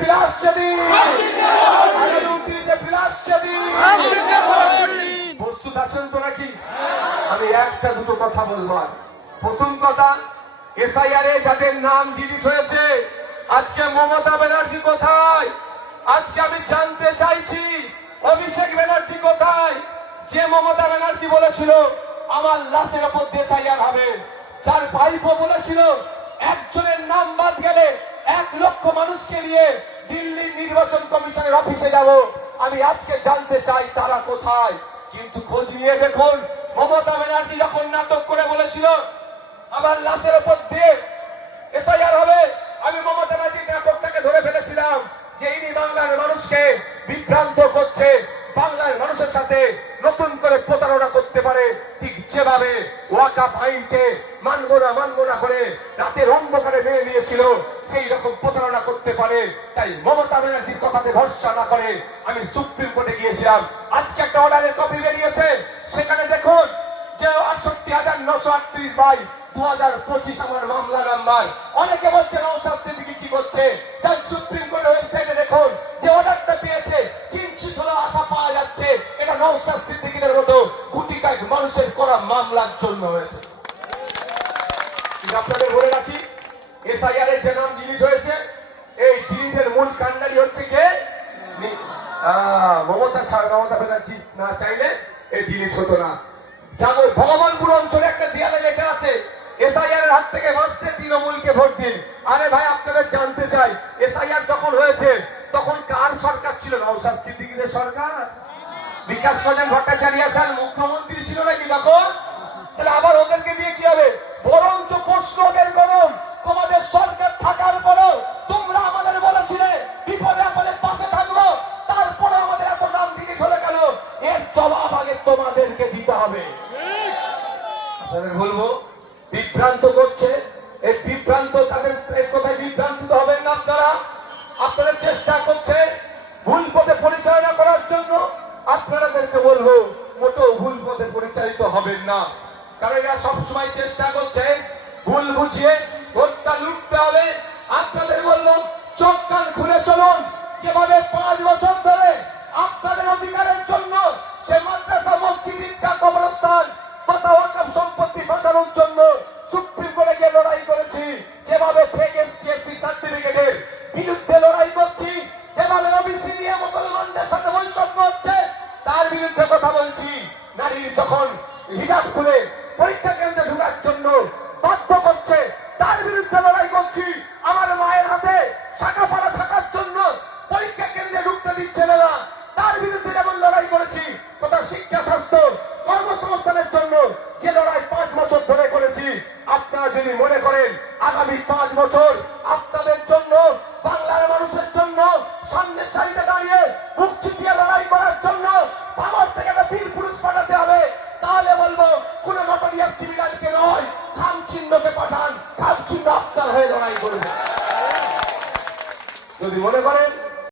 Plus যদি আগামী 29 plus যদি প্রস্তুত আছেন তো নাকি? আমি একটা দুটো কথা বলবো। প্রথম কথা, এসআইআর এ যাদের নাম ডিলিট হয়েছে, আজকে মমতা ব্যানার্জি কোথায়? আজকে আমি জানতে চাইছি অভিষেক ব্যানার্জি কোথায়? যে মমতা ব্যানার্জি বলেছিল আমার লাশের উপর এসআইআর হবে, যার ভাইপো বলেছিল একজনের নাম বাদ গেলে 1 লক্ষ মানুষকে নিয়ে দিল্লি নির্বাচন কমিশনের অফিসে যাব, আমি আজকে জানতে চাই তারা কোথায়? কিন্তু খোঁজ নিয়ে দেখুন, মমতা ব্যানার্জি যখন নাটক করে বলেছিল আমার লাশের উপর দিয়ে এসআইআর হবে, আমি মমতা ব্যানার্জি নাটকটাকে ধরে ফেলেছিলাম যে ইনি বাংলার মানুষকে বিভ্রান্ত করছে, বাংলার মানুষের সাথে নতুন করে প্রতারণা করতে পারে। ঠিক যেভাবে ওয়াকাফ আইনকে মানবো না করে রাতের অন্ধকারে মেনে নিয়েছিল, সেই রকম প্রতারণা করতে পারে। তাই মমতা ব্যানার্জির কথাতে ভরসা না করে আমি সুপ্রিম কোর্টে গিয়েছিলাম। আজকে একটা অর্ডারের কপি বেরিয়েছে, সেখানে দেখুন যে 68,938/2025 আমার মামলা নাম্বার। অনেকে বলছে নওশাদ সিদ্দিকী কি করছে, তাই সুপ্রিম কোর্টের ওয়েবসাইটে দেখুন যে অর্ডারটা পেয়েছে, কিঞ্চিত হলেও আশা পাওয়া যাচ্ছে এটা নওশাদ সিদ্দিকীদের মতো কোটি কয়েক মানুষের করা মামলার জন্য হয়েছে। আপনাদের বলে রাখি, এসআইআর এর যে নাম ডিলিট হয়েছে, এই ডিলিটের মূল কাণ্ডারি হচ্ছে কে? মমতা ব্যানার্জি না চাইলে এই ডিলিট হতো না। ভগবানপুর অঞ্চলে একটা দেয়ালে লেখা আছে এসআইআর এর হাত থেকে বাঁচতে তৃণমূলকে ভোট দিন। আরে ভাই, আপনাদের জানতে চাই এসআইআর যখন হয়েছে তখন কার সরকার ছিল? নওশাদ সিদ্দিকীদের সরকার? বিকাশ রঞ্জন ভট্টাচার্য স্যার মুখ্যমন্ত্রী ছিল নাকি তখন? তাহলে আবার ওদেরকে দিয়ে কি হবে? বরঞ্চ প্রশ্ন ওদের করুন, তোমাদের সরকার থাকার পরও তোমরা আমাদের বলেছিলে বিপদে আমাদের পাশে থাকবো, তারপরে আমাদের এত নাম দিকে চলে গেল, এর জবাব আগে তোমাদেরকে দিতে হবে। আপনাদের বলবো, বিভ্রান্ত করছে, এই বিভ্রান্ত তাদের কোথায় বিভ্রান্তিত হবেন না আপনারা। আপনাদের চেষ্টা করছে ভুল পথে পরিচালনা করার জন্য, আপনাদেরকে বলবো মোটেও ভুল পথে পরিচালিত হবেন না। কারণ এরা সবসময় চেষ্টা করছে ভুল বুঝিয়ে ভোটটা লুটতে হবে। আপনাদের বলবো চোখ কান খুলে চলুন। যেভাবে 5 বছর ধরে আপনাদের অধিকারের জন্য সে মাদ্রাসা, মসজিদ, ঈদগাহ, কবরস্থান তথা ওয়াকফ সম্পত্তি বাঁচানোর জন্য সুপ্রিম কোর্টে গিয়ে লড়াই করেছি, যেভাবে ফেক এসসি সার্টিফিকেটের বিরুদ্ধে লড়াই করছি, যেভাবে ওবিসি নিয়ে মুসলমানদের সাথে বৈষম্য হচ্ছে তার বিরুদ্ধে কথা বলছি, নারীর যখন হিজাব খুলে পরীক্ষা কেন্দ্রে ঢোকার জন্য বাধ্য করছে তার বিরুদ্ধে লড়াই করছি, আমার মায়ের হাতে শাখা পাড়া থাকার জন্য পরীক্ষা কেন্দ্রে ঢুকতে দিচ্ছে না তার বিরুদ্ধে যেমন লড়াই করেছি, তথা শিক্ষা, স্বাস্থ্য, কর্মসংস্থানের জন্য যে লড়াই 5 বছর ধরে করেছি, আপনারা যদি মনে করেন আগামী 5 বছর আপনাদের জন্য, বাংলার মানুষের জন্য সামনের সারিতে দাঁড়িয়ে বুক চিতিয়ে লড়াই করার জন্য ভারত থেকে একটা বীর পুরুষ পাঠাতে হবে, তাহলে বলবো কোন নটোরিয়াস ক্রিমিনালকে নয়, খামচিহ্নকে পাঠান, খামচিহ্ন আপনার হয়ে লড়াই করবে। যদি মনে করেন